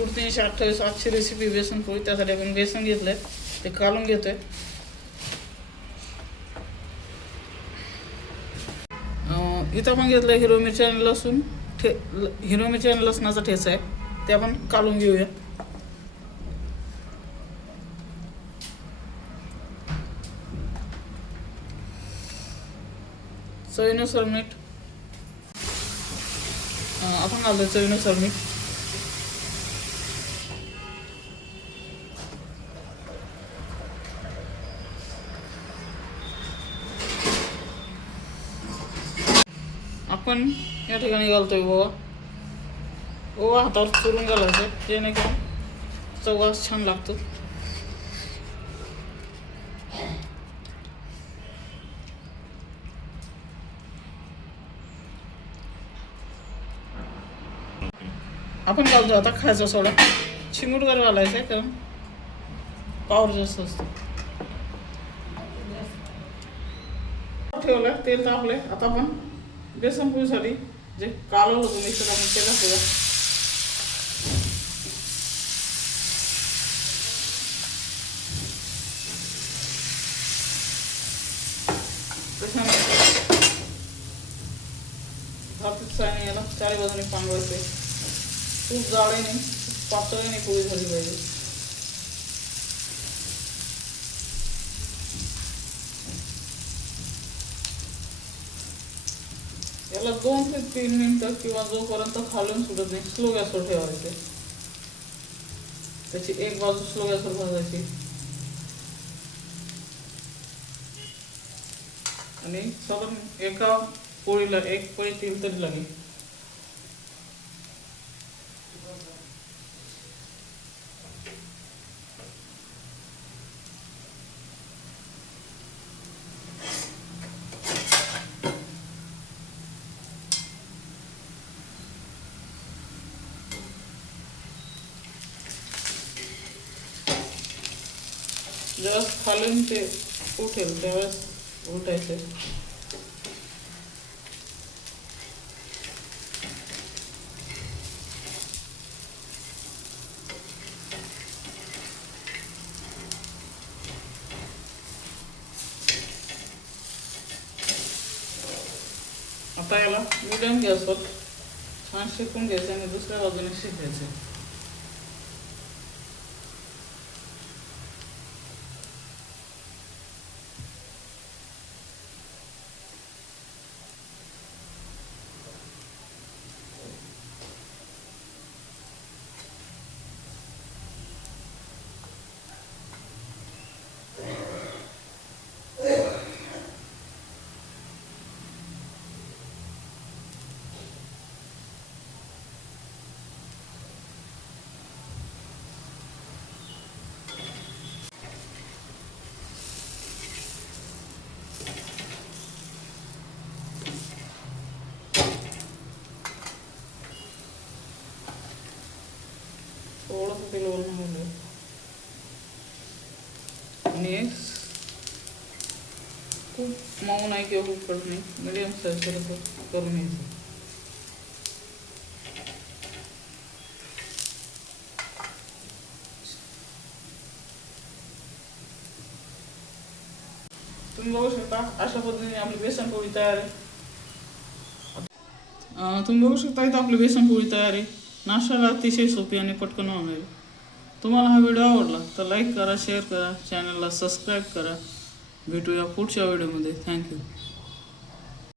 Food 328 आजची recipe बेसन पोळी. त्यासाठी आपण बेसन घेतलंय, ते कालून घेतोय. इथं आपण घेतलं हिरवी मिरची आणि लसूण, हिरवी मिरची आणि लसणाचा ठेचा आहे, ते आपण कालून घेऊया. चवीनुसार मीठ आपण घालतोय, चवीनुसार मीठ. आपण या ठिकाणी घालतोय ओवा. ओवा हातावर चुरून घालायचं, जेणेकरून चव छान लागतो. आपण घालतो आता खायचा सोडा. चिमूटभर घालायचं आहे, कारण पावर जास्त असतो. ठेवलं, तेल तापले. आता आपण बेसन पोळीसाठी जे कालवलं होतं मिक्सर, आपण ते टाकूया. हातात सायने याला चारी बाजूने पांगवायचे. खूप जाडे नाही, पातळ नाही, पोळी झाली पाहिजे. याला 2 ते 3 मिनिटं किंवा जोपर्यंत खालून सुटत नाही स्लो गॅसवर ठेवायचे. त्याची एक बाजू स्लो गॅसवर भाजायची आणि साधारण एका पोळीला 1 पळी तेल तरी लागेल. ज्यावेळेस खालून ते उठेल त्यावेळेस उठायचे. आता याला मिडियम गॅसवर छान शेकून घ्यायचं आणि दुसऱ्या बाजूने शेकायचं. थोडंसं तेल वरून घालूया आणि खूप मऊ नाही किंवा खूप कडक नाही, मिडियम साईज करून घ्यायचं. तुम्ही बघू शकता अशा पद्धतीने आपली बेसन पोळी तयार आहे. तुम्ही बघू शकता इथं आपली बेसन पोळी तयार आहे. नाश्त्याला अतिशय सोपी आणि पटकन होणारी. तुम्हाला हा व्हिडिओ आवडला तर लाईक करा, शेअर करा, चॅनलला सबस्क्राईब करा. भेटूया पुढच्या व्हिडिओमध्ये. थँक्यू.